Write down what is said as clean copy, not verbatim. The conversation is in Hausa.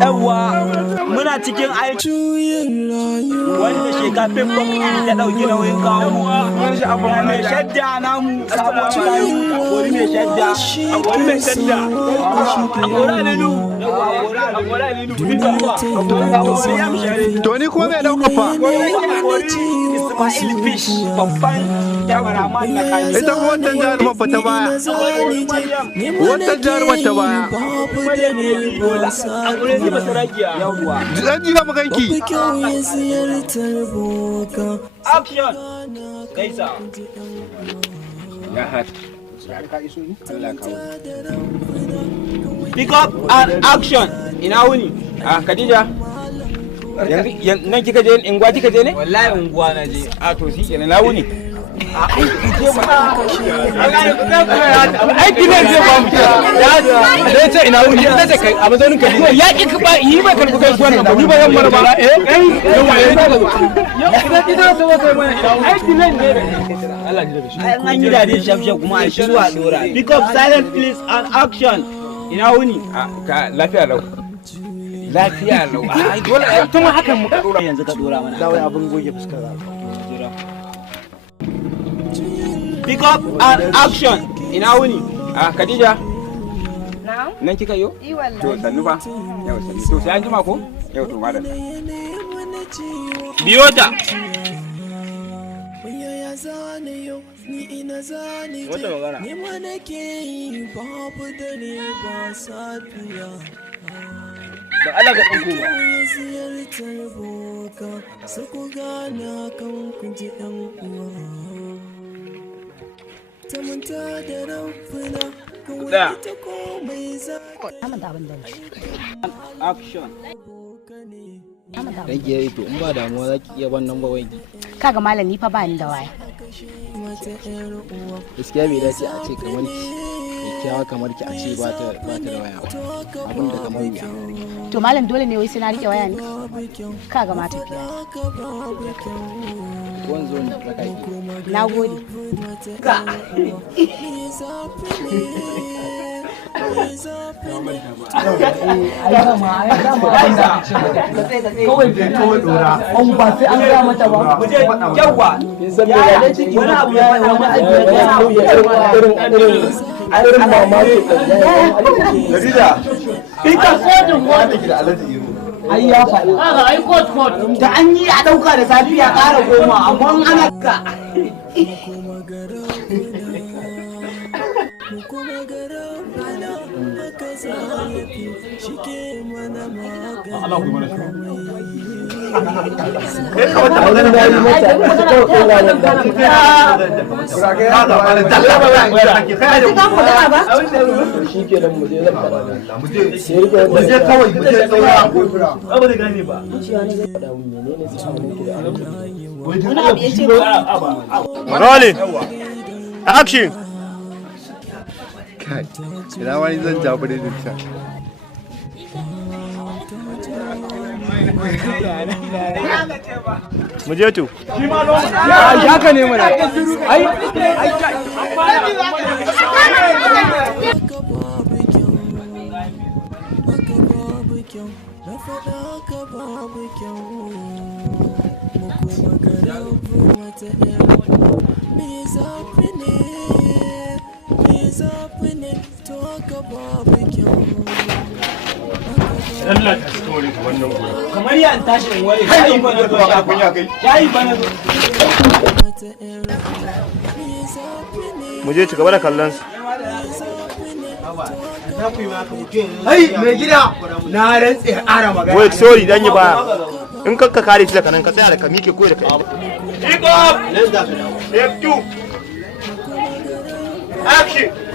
Yawwa muna cikin aiki wanda shekafin gwamnati ta ɗauki nauyin kawo mai shadda namu sabuwar marayu wani mai shadda wani mai shadda a gora lulu a gora lulu to ni kuma mai ɗauka fa Ismail Fish babban kyamaraman na kayan ita kuma wancan jarumar fa ta baya wancan jarumar ta baya dan jiya mu ganki action kaisa pick up and action ina wuni Khadija yanzu nan kika je unguwa kika je ne wallahi unguwa na je to shi kenan na wuni aiki ne zai ba mu ya ce ina wuni ya ce kai a mazaunin ka ya ki ba yi ba karbu kai suwan nan ni ba yan mara ba aiki ne Allah ji da shi an yi dade shafshe kuma a shiru a dora pick up silent please and action ina wuni lafiya lau lafiya lau dole tun hakan muka dora yanzu ka dora mana dawai abin goge fuskar pick up and action ina wuni Khadija na'am nan kika yo to sannu fa yau sannu to sai an jima ko yau to madan biyota wata magana ni ma nake yi babu dare ba safiya da Allah ga ɗan kuma ziyartar boka su ku gana kan kunji ɗan uwa ta manta da rafina kawai ta komai za action rage yayi to in ba damuwa za ki iya wannan ba wanki kaga malam ni fa ba ni da waya gaskiya bai dace a ce kamar ki kyakkyawa kamar ki a ce ba ta da waya ba abin da kamar wuya to malam dole ne wai sai na rike waya ne kaga ma tafiya wanzo ne baka ki na gode kawai da kawai dora an ba sai an ga mata ba yawa wani abu ya irin mamaki Khadija ita kodin wanda ke da alaji iro ai ya faɗi ai kot da an yi a ɗauka da safiya ƙara goma amma ana ka Rolling. Action. Kai, ina wani zan jabu da dinta. Mu je to. Ya ka ne mana. Ai kamar ya tashi in ware ya yi bana ya yi bana mu je ci gaba da kallon su. ai mai gida na rantse ara magana Wait, sorry dan yi baya. In ka kare shi daga nan ka tsaya da ka mike koyi da kai. Pick up. Step 2. Action.